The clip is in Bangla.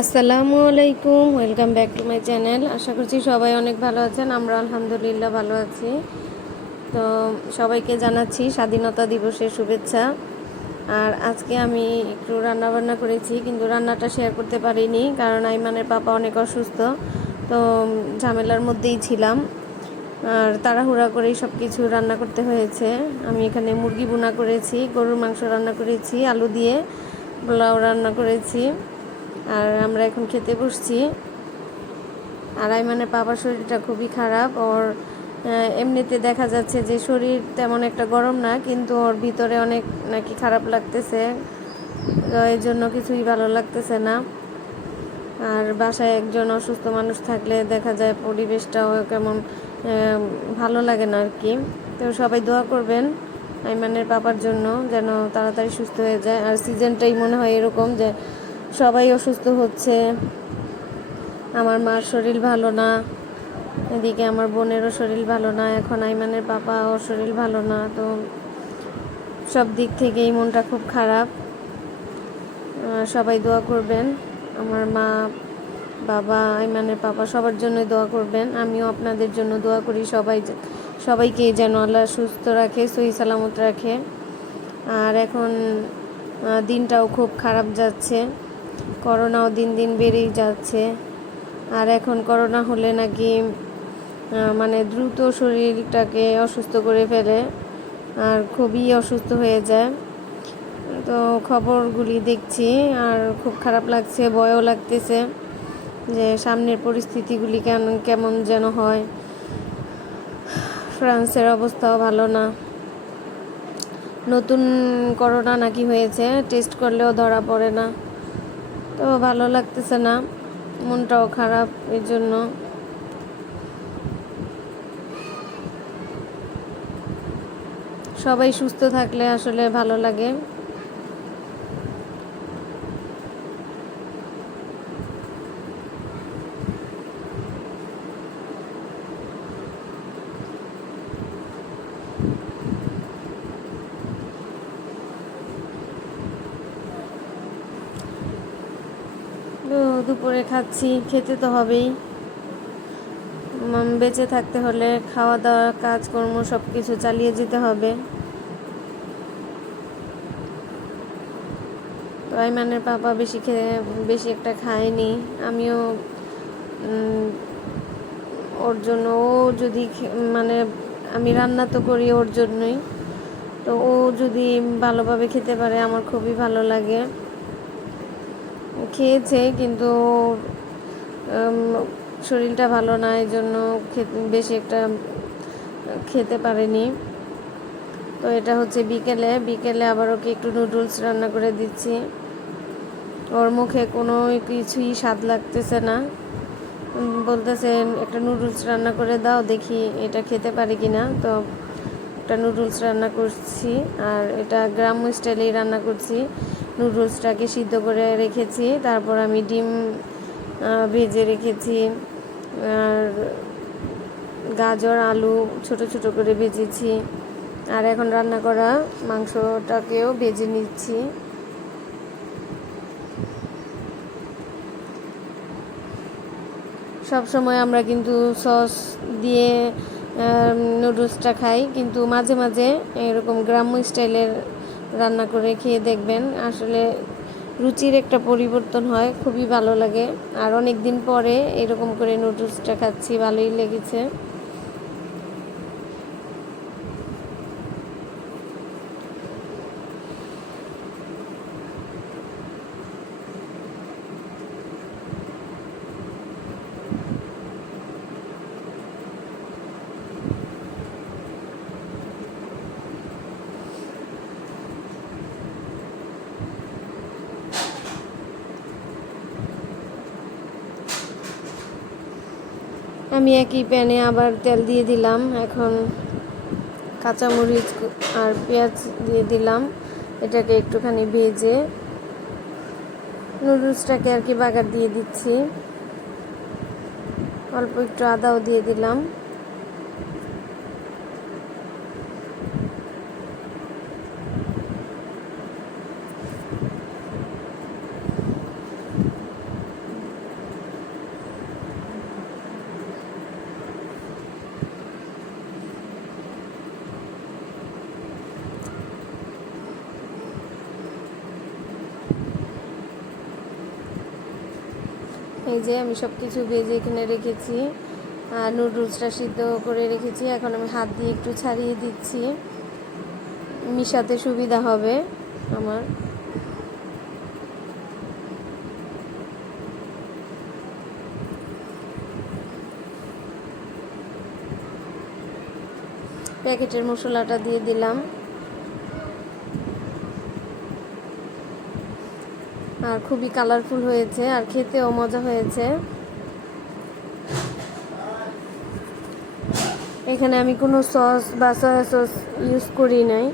আসসালামু আলাইকুম, welcome back to my channel. আশা করছি সবাই অনেক ভালো আছেন। আমরা আলহামদুলিল্লাহ ভালো আছি। তো সবাইকে জানাচ্ছি স্বাধীনতা দিবসের শুভেচ্ছা। আর আজকে আমি একটু রান্নাবান্না করেছি, কিন্তু রান্নাটা শেয়ার করতে পারিনি কারণ আইমানের পাপা অনেক অসুস্থ। তো ঝামেলার মধ্যেই ছিলাম, আর তাড়াহুড়া করেই সব কিছু রান্না করতে হয়েছে। আমি এখানে মুরগি ভুনা করেছি, গরুর মাংস রান্না করেছি, আলু দিয়ে পোলাও রান্না করেছি। আর আমরা এখন খেতে বসছি। আর আইমানের বাবার শরীরটা খুবই খারাপ। ওর এমনিতে দেখা যাচ্ছে যে শরীর তেমন একটা গরম না, কিন্তু ওর ভিতরে অনেক নাকি খারাপ লাগতেছে। তো এই জন্য কিছুই ভালো লাগতেছে না। আর বাসায় একজন অসুস্থ মানুষ থাকলে দেখা যায় পরিবেশটাও কেমন ভালো লাগে না আর কি। তো সবাই দোয়া করবেন আইমানের বাবার জন্য, যেন তাড়াতাড়ি সুস্থ হয়ে যায়। আর সিজনটাই মনে হয় এরকম যে সবাই অসুস্থ হচ্ছে। আমার মার শরীর ভালো না, এদিকে আমার বোনেরও শরীর ভালো না, এখন আইমানের পাপাও শরীর ভালো না। তো সব দিক থেকেই মনটা খুব খারাপ। সবাই দোয়া করবেন, আমার মা, বাবা, আইমানের পাপা সবার জন্যই দোয়া করবেন। আমিও আপনাদের জন্য দোয়া করি, সবাইকে যেন আল্লাহ সুস্থ রাখে, সহি সালামত রাখে। আর এখন দিনটাও খুব খারাপ যাচ্ছে, করোনাও দিন দিন বেড়েই যাচ্ছে। আর এখন করোনা হলে নাকি মানে দ্রুত শরীরটাকে অসুস্থ করে ফেলে, আর খুবই অসুস্থ হয়ে যায়। তো খবরগুলি দেখছি আর খুব খারাপ লাগছে, ভয়ও লাগতেছে যে সামনের পরিস্থিতিগুলি কেমন যেন হয়। ফ্রান্সের অবস্থাও ভালো না, নতুন করোনা নাকি হয়েছে, টেস্ট করলেও ধরা পড়ে না। তো ভালো লাগতেছে না, মনটাও খারাপ। এর জন্য সবাই সুস্থ থাকলে আসলে ভালো লাগে। তো দুপুরে খাচ্ছি, খেতে তো হবেই। বেঁচে থাকতে হলে খাওয়া দাওয়া, কাজকর্ম সব কিছু চালিয়ে যেতে হবে। তো আইমানের পাপা বেশি একটা খায়নি। আমিও ওর জন্য, ও যদি মানে আমি রান্না তো করি ওর জন্যই, তো ও যদি ভালোভাবে খেতে পারে আমার খুবই ভালো লাগে। খেয়েছে, কিন্তু শরীরটা ভালো না, এই জন্য বেশি একটা খেতে পারেনি। তো এটা হচ্ছে বিকেলে আবার ওকে একটু নুডলস রান্না করে দিচ্ছি। ওর মুখে কোনো কিছুই স্বাদ লাগতেছে না, বলতেছে একটা নুডলস রান্না করে দাও, দেখি এটা খেতে পারি কি না। তো একটা নুডলস রান্না করছি, আর এটা গ্রাম্য স্টাইলেই রান্না করছি। নুডলসটাকে সিদ্ধ করে রেখেছি, তারপর আমি ডিম ভেজে রেখেছি, আর গাজর আলু ছোট ছোট করে ভেজেছি। আর এখন রান্না করা মাংসটাকেও ভেজে নিচ্ছি। সব সময় আমরা কিন্তু সস দিয়ে নুডলসটা খাই, কিন্তু মাঝে মাঝে এরকম গ্রাম্য স্টাইলের রান্না করে খেয়ে দেখবেন, আসলে রুচির একটা পরিবর্তন হয়, খুবই ভালো লাগে। আর অনেক দিন পরে এরকম করে নুডলসটা খাচ্ছি, ভালোই লেগেছে। আমি একই প্যানে আবার তেল দিয়ে দিলাম, এখন কাঁচামরিচ আর পেঁয়াজ দিয়ে দিলাম। এটাকে একটুখানি ভেজে নুডলসটাকে আর কি বাগার দিয়ে দিচ্ছি। অল্প একটু আদাও দিয়ে দিলাম। এই যে আমি সব কিছু ভেজে এখানে রেখেছি, আর নুডলসটা সিদ্ধ করে রেখেছি। এখন আমি হাত দিয়ে একটু ছাড়িয়ে দিচ্ছি, মিশাতে সুবিধা হবে আমার। প্যাকেটের মশলাটা দিয়ে দিলাম, আর খুবই কালারফুল হয়েছে আর খেতেও মজা হয়েছে। এখানে আমি কোনো সস বা সয়া সস ইউজ করি নাই,